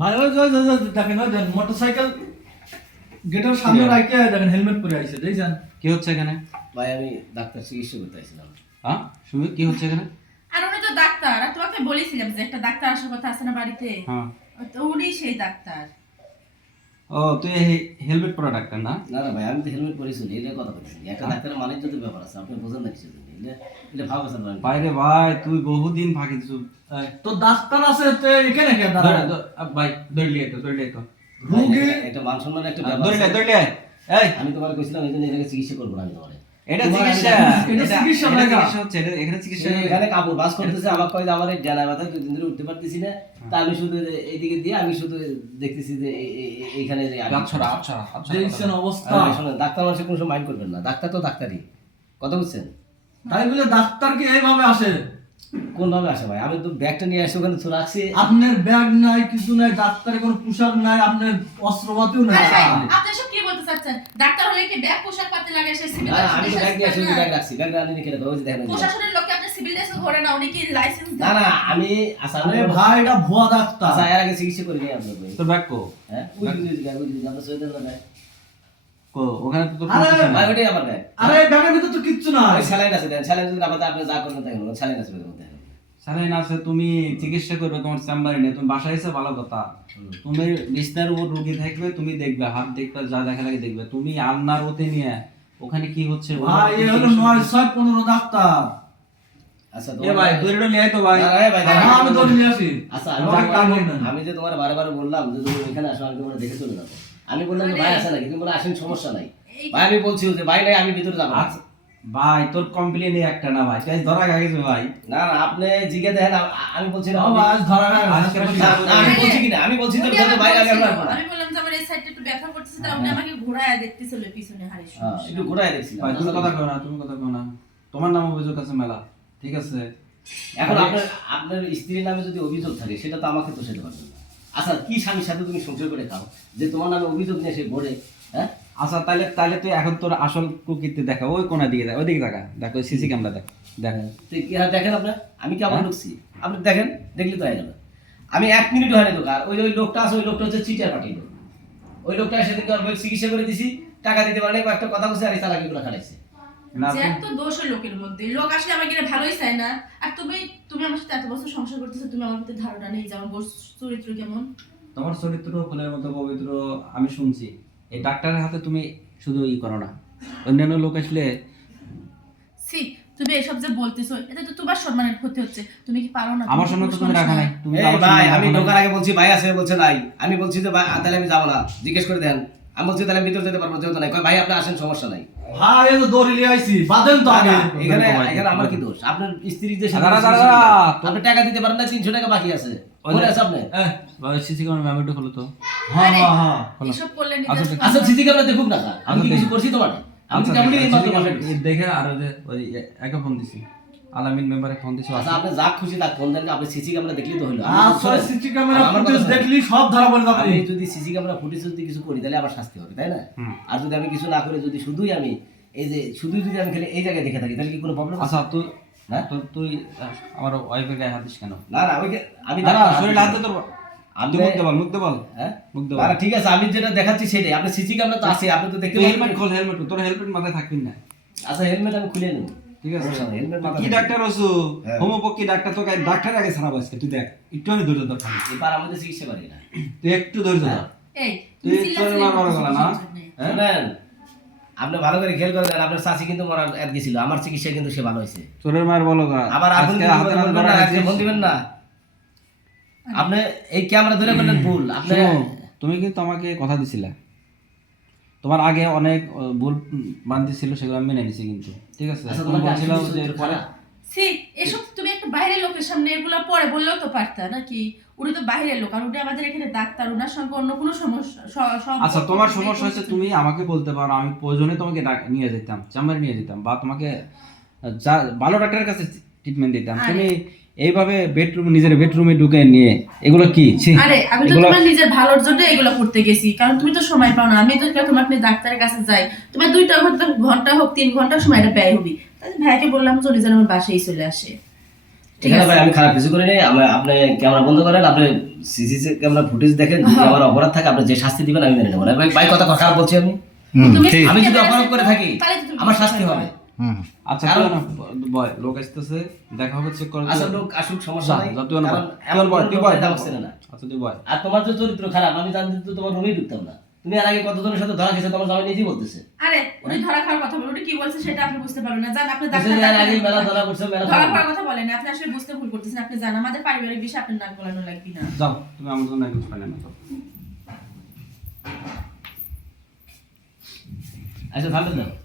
ভাই ওই দেখেন মোটরসাইকেল গেটের সামনে রাখে দেখেন হেলমেট পরে আইছে দেখছেন কি হচ্ছে এখানে? ভাই আমি ডাক্তার চিকিৎসা করতে আসছিলাম। হ্যাঁ সুমি, কি হচ্ছে এখানে? আর উনি তো ডাক্তার, আর তোমাকে বলেছিলাম যে একটা ডাক্তার আসার কথা আছে না বাড়িতে। হ্যাঁ, তো উনি সেই ডাক্তার। ও তুই হেলমেট পরা ডাক্তার না? না না ভাই, আমি তো হেলমেট পরেছি, এটা কথা বলছি। একটা ডাক্তারের মানের যদি ব্যাপার আছে, আপনি বোঝেন না কিছু দিন, এটা ভাব আছে না। বাইরে ভাই তুই বহুদিন ফাঁকি দিছু। তো ডাক্তার আছে তো এখানে কেন ভাই দৌড়লি তো রোগী একটা মান সম্মানের একটা ব্যাপার দৌড়লে আছে। দৌড়লে এই আমি তোমার কইছিলাম এই জন্য এটাকে চিকিৎসা করবো না আমি তোমার। এটা তোমার চিকিৎসা, এটা চিকিৎসা না, চিকিৎসা হচ্ছে এখানে চিকিৎসা এখানে কাপড় বাস করতেছে, আমার কয় যে আমার এই ডানা ব্যথা 2 দিন ধরে উঠতে পারতেছি না। তা আমি শুধু এইদিকে দিয়ে আমি শুধু দেখতেছি যে এইখানে যে আচ্ছা আচ্ছা আচ্ছা দেখছেন অবস্থা। শোনেন, ডাক্তার মানুষের কোনো সময় মাইন্ড করবেন না, ডাক্তার তো ডাক্তারই, কথা বুঝছেন? তাই বলে ডাক্তার কি এইভাবে আসে? কোন ভাবে আসে ভাই? আমি তো ব্যাগটা নিয়ে আসি ওখানে থুরে রাখছি। আপনার ব্যাগ নাই, কিছু নাই, ডাক্তারের কোনো পোশাক নাই, আপনার অস্ত্রপাতিও নাই। আরে ভাই, আপনি সব কি বলতে চাচ্ছেন? ডাক্তার হলে কি ব্যাগ পোশাক পাতি লাগে, সে সিভিল না, আমি তো ব্যাগ নিয়ে আসি, ব্যাগ রাখছি, ব্যাগটা আনি রেখে দেবো, ওই যে দেখেন এই যে। প্রশাসনের লোককে আপনি সিভিল ড্রেসে ধরে না, উনি কি লাইসেন্স না না, আমি আচ্ছা আরে ভাই এটা ভুয়া ডাক্তার। আচ্ছা এর আগে চিকিৎসা করি নাই আপনার ভাই। তোর ব্যাগ কো? হ্যাঁ ওই যে আমরা সৈয়দ না ভাই। কো ওখানে তো তোর আরে কিছু ভাই নাই। ওটাই আমার ব্যাগ। আরে ব্যাগের ভিতর তো কিচ্ছু নাই। ওই স্যালাইন আছে, দেন স্যালাইন যদি আমাদের আপনি যা করবেন তাই করবেন, স্যালাইন আছে ওদের মধ্যে। স্যালাইন আছে, তুমি চিকিৎসা করবে তোমার চেম্বারে নেই, তুমি বাসায় এসে ভালো কথা। তুমি বিছনার উপর রোগী থাকবে, তুমি দেখবে, হাত দেখবে, যা দেখা লাগে দেখবে। তুমি আলনার ওতে নিয়ে ওখানে কি হচ্ছে ভাই এ হলো 9, 6, 15 ডাক্তার। আচ্ছা এ ভাই দড়িটা নিয়ে আয় তো ভাই। না, না, ভাই, দাঁড়ান। হ্যাঁ, আমি তো নিয়ে আসি। আচ্ছা ডাক্তার বলবেন। আমি যে তোমার বারবার বললাম যে তুমি এখানে আসো, আমি তোমার দেখে চলে যাবো। আমি বললাম যে ভাই আসে নাকি, তুমি বলে আসেন, সমস্যা নাই ভাই। আমি বলছি যে ভাই নাই, আমি ভিতরে যাবো না। আচ্ছা ভাই তোর কমপ্লেন একটা না ভাই, তাই ধরা গেছে ভাই। না না, আপনি জিজ্ঞে দেখেন, আমি বলছি না। ও ভাই ধরা গেছে। আজকে না, না, আমি বলছি কিনা, আমি বলছি তো উনি যে আমাকে ভাই আগে বলছিল, আসবো না। আমি বললাম যে আমার এই সাইডটা একটু ব্যথা করতেছে, তাই উনি আমাকে ঘোরায় দেখতেছিল পিছনে হাড়ি হ্যাঁ, একটু ঘোরায় দেখছিলাম। ভাই তুমি কথা কও না, তুমি কথা কও না। তোমার নাম অভিযোগ আছে মেলা, ঠিক আছে? এখন আপনার স্ত্রীর নামে যদি অভিযোগ থাকে, সেটা তো আমাকে তো সেটা পারবেন না। আচ্ছা কি স্বামীর সাথে তুমি সংসার করে খাও যে তোমার নামে অভিযোগ নিয়ে সে ঘোরে? হ্যাঁ আচ্ছা তাহলে তাহলে তুই এখন তোর আসল প্রকৃতি দেখা, ওই কোনা দিকে দেখ, ওইদিকে দেখা, দেখো সিসি ক্যামেরা দেখ দেখ। তো কি আর দেখেন আপনার, আমি কেমন ঢুকছি আপনি দেখেন, দেখলি তো হয়ে গেল। আমি 1 মিনিট হয় না দোকান, ওই লোকটা আছে, ওই লোকটা হচ্ছে চিটার পার্টি লোক। ওই লোকটা এসে দেখে অল্প চিকিৎসা করে দিছি, টাকা দিতে পারে না, একটা কথা বলছে, আর এই চালাকিগুলো খাটাইছে। না যে এত দোষ ওই লোকের মধ্যে, লোক আসলে আমাকে এটা ভালোই চায় না। আর তুমি তুমি আমার সাথে এত বছর সংসার করতেছো, তুমি আমার প্রতি ধারণা নেই যে আমার চরিত্র কেমন। তোমার চরিত্র ফুলের মতো পবিত্র আমি শুনছি। এই ডাক্তারের হাতে তুমি শুধু ই করো না, অন্যান্য লোক আসলে সি, তুমি এসব যে বলতেছো, এতে তো তোমার সম্মানের ক্ষতি হচ্ছে। তুমি কি পারো না? আমার সঙ্গে তো তুমি রাখা নাই, তুমি তো এই আমার ভাই, সঙ্গে আমি রাখা নাই। ঢোকার আগে বলছি ভাই আছে, বলছে নাই। আমি বলছি যে ভাই তাহলে আমি যাবো না, জিজ্ঞেস করে দেন। আমি বলছি তাহলে ভিতর যেতে পারবো, যেহেতু নাই। কয় ভাই আপনি আসেন, সমস্যা নাই। ভাই এই তো দড়ি নিয়ে আইছি, বাঁধেন তো আগে। এখানে এখানে আমার কি দোষ? আপনার স্ত্রী যে দাঁড়া, দাঁড়া, আপনি টাকা দিতে পারেন না, 300 টাকা বাকি আছে, মনে আছে আপনি? ভাই সিসি ক্যামেরা ম্যামেটো হলো তো। হ্যাঁ হ্যাঁ হ্যাঁ। এসব করলে আচ্ছা, নিজের আচ্ছা সিসি ক্যামেরা দেখুক না, আমি কি আচ্ছা, কিছু করছি তোমার? আমি আচ্ছা তো কেমনি এই মাত্র বাসায় এই ঢুকছি। দেখে আর ওই যে ওই একে ফোন দিছি, আলামিন মেম্বারে ফোন দিছি। আচ্ছা আপনি যা খুশি তা ফোন দেন, আপনি সিসি ক্যামেরা দেখলি তো হলো। আচ্ছা সিসি ক্যামেরা আমার কথা ফুটেজ শোনেন। দেখলি সব ধরা পড়ে যাবে। আমি যদি সিসি ক্যামেরা ফুটেজ যদি কিছু করি, তাহলে আবার শাস্তি হবে, তাই না? আর যদি আমি কিছু না করে, যদি শুধুই আমি এই যে শুধুই যদি আমি খালি এই জায়গায় দেখে থাকি, তাহলে কি কোনো প্রবলেম আছে? আচ্ছা তুই হ্যাঁ? তুই আমার ওয়াইফের গায়ে হাত দিস কেন? না না, আমি না না শরীর হাতে তোর, আপনি তুই মুখ দে বল হ্যাঁ মুখ দে না বল। না, ঠিক আছে, আমি যেটা দেখাচ্ছি সেটাই। আপনি সিসি ক্যামেরা তো আছে, আপনি তো দেখতে তুই পাবেন। হেলমেট খোল, হেলমেট তোর হেলমেট মাথায় থাকবি না, আচ্ছা হেলমেট আমি খুলে নেব, ঠিক আছে? হেলমেট তুই মাথায় কি থাকবে। ডাক্তার হসু? হ্যাঁ। হোমিওপ্যাথি ডাক্তার, তোকে ডাক্তার আগে ছাড়াবো আজকে, তুই দেখ একটু আমি ধৈর্য ধর, এবার আমাদের চিকিৎসা পারি না। তুই একটু ধৈর্য ধর। এই তুই তুমি তোর চিল্লাচিল্লি মার করতেছো গলা না? কিসের জন্যে? হ্যাঁ? শুনেন, আপনি ভালো করে খেয়াল করে দেন, আপনার চাচি কিন্তু মরার অ্যাড গেছিল, আমার চিকিৎসা কিন্তু সে ভালো হয়েছে। তোরের মার বলো গা, আবার আপনি আজকে হাতে নাতে বলবেন ধরা না, আজকে গেছিস। ফোন দিবেন না। আপনি এই ক্যামেরা ধরে বললেন ভুল। আপনি শোনো, তুমি কিন্তু আমাকে কথা দিছিলে, তোমার আগে অনেক ভুল বান্ধি ছিল, সেগুলো আমি মেনে নিছি কিন্তু, ঠিক আছে? আচ্ছা, তুমি তোমার বলছিলাম আসলে যে এরপরে সি, এসব তুমি একটা বাইরের লোকের সামনে এগুলো পরে বললেও তো পারতা নাকি? উনি তো বাইরের লোক, আর উনি আমাদের এখানে ডাক্তার, ওনার সঙ্গে অন্য কোনো সমস্যা আচ্ছা তোমার সমস্যা হচ্ছে, তুমি আমাকে বলতে পারো, আমি প্রয়োজনে তোমাকে নিয়ে যেতাম, চেম্বারে নিয়ে যেতাম, বা তোমাকে ভালো ডাক্তারের কাছে ট্রিটমেন্ট দিতাম। তুমি এইভাবে নিজের বেডরুমে ঢুকে নিয়ে এগুলো কি? ছি, আরে আমি তো এগুলো- তোমার নিজের ভালোর জন্য এগুলো করতে গেছি, কারণ তুমি তো সময় পাও না। আমি তো তোমার ডাক্তারের কাছে যাই, তোমার 2টা ঘন্টা হোক 3 ঘন্টা সময় এটা ব্যয় হবি। তাই ভাইকে বললাম চলে যান, আমার বাসায় চলে আসে। ঠিক এখানে আছে। ভাই আমি খারাপ কিছু করি নাই, আপনি ক্যামেরা বন্ধ করেন, আপনি সিসি ক্যামেরা ফুটেজ দেখেন, যদি আমার অপরাধ থাকে আপনি যে শাস্তি দিবেন আমি মেনে নেব না। ভাই কথা খারাপ বলছি আমি, তুমি ঠিক। আমি যদি ক্যামেরা অপরাধ করে থাকি তাহলে তো তুমি আমার শাস্তি হবে। আচ্ছা কারণ- তুই না বয়, লোক আসতেছে, দেখা হবে, চেক করে আসল লোক আসুক, সমস্যা নাই, তুই না কারণ তুই বয়, তুই বয়, এটা হচ্ছে না। আচ্ছা তুই বয়। আর তোমার যে চরিত্র খারাপ, আমি জানতে তো তোমার রুমেই ঢুকতাম না। তুমি আর আগে কতজনের সাথে ধরা খেয়েছো তোমার জামাই নিজেই বলতেছে। আরে উনি ধরা খাওয়ার কথা বলে, উনি কি বলছে সেটা আপনি বুঝতে পারবেন না। জান আপনি বলছে যে আর আগে মেলা ধরা করছো, মেলা ধরা ধরা খাওয়ার কথা বলেন, আপনি আসলে বুঝতে ভুল করতেছেন। আপনি জান আমাদের পারিবারিক বিষয় আপনার নাক গলানো লাগবে না। যাও তুমি আমার জন্য একটু ফাইনাল নাও। আচ্ছা থামবেন না।